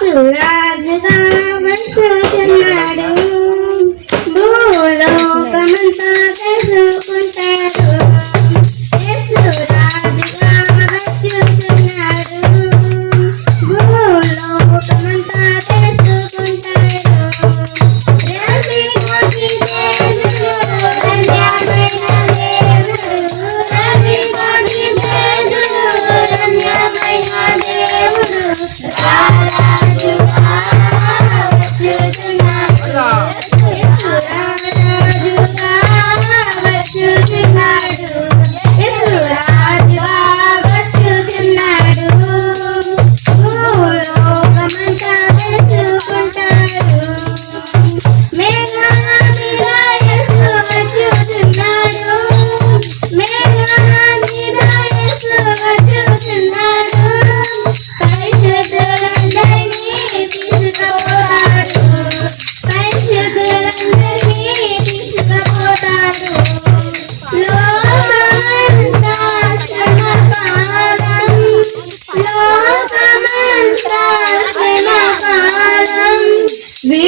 యేసురాజుగా వచ్చుచున్నాడు భూలోకమంతా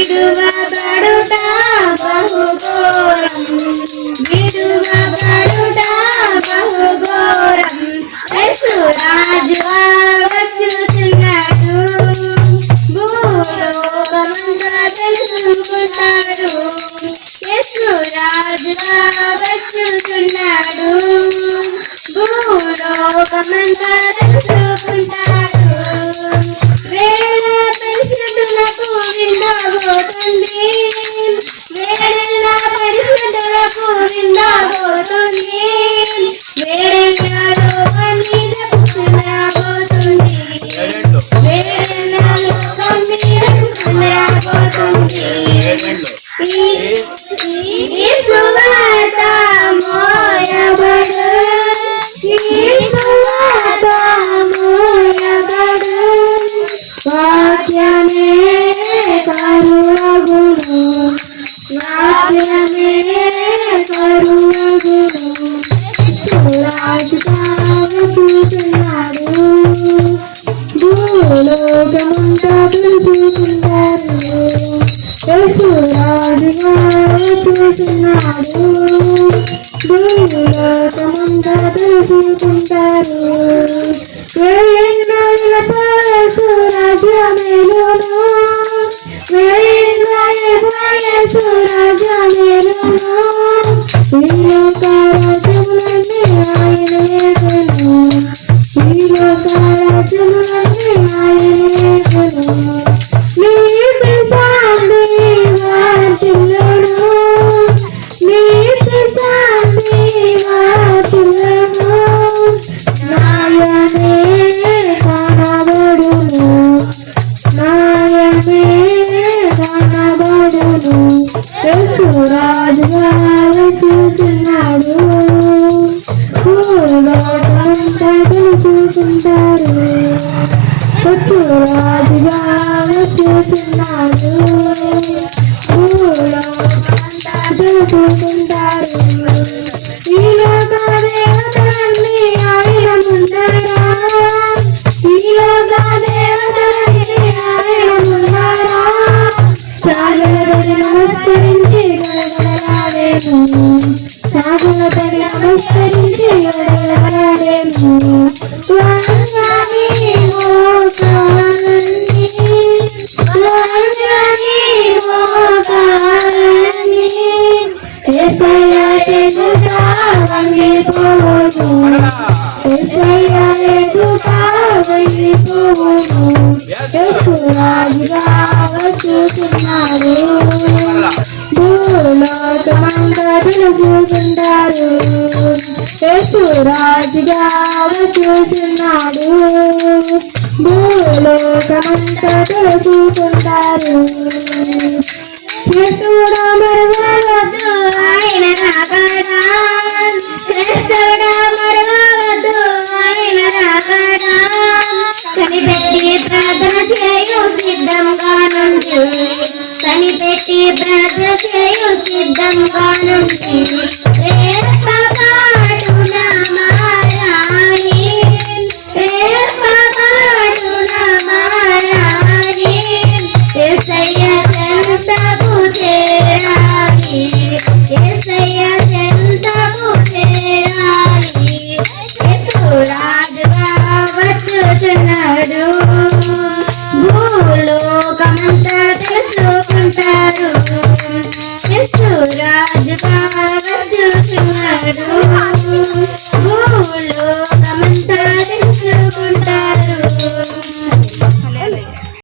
విడువబడుట బహుఘోరం. విడువబడుట బహుఘోరం. యేసురాజుగా వచ్చుచున్నాడు భూలోకమంతా తెలుసుకుంటాడు యేసురాజుగా వచ్చుచున్నాడు భూలోకమంతా రాజుగా భూలోకమంతా చూసుకుంటారు రాజుగా చూస్తున్నాడు భూలోకమంతా చూసుకుంటారు నాయనే కనబడును యేసురాజుగా చూస్తున్నాడు భూలోకమంతా చూసుకుంటారు యేసురాజుగా చూస్తున్నాడు నమస్కరించి నమస్కరించి గడగడలాడేను వంగని మోకాలన్నీ వంగని మోకాలన్నీ ఏసయ్య ఎదుట వంగిపోవును వంగిపోవును యేసురాజుగా వచ్చుతున్నాడు భూలోకమంతా తెలుసుకుంటారు యేసురాజుగా వచ్చుతున్నాడు భూలోకమంతా తెలుసుకుంటారు కృష్ణుడా మరవద్దు ఆయన రాకడా కృష్ణుడా మరవద్దు కనిపెట్టి ప్రార్థన చేయు సిద్ధంగా నుండి కనిపెట్టి ప్రార్థన చేయు సిద్ధంగా నుండి Jabba, do, do, do, do.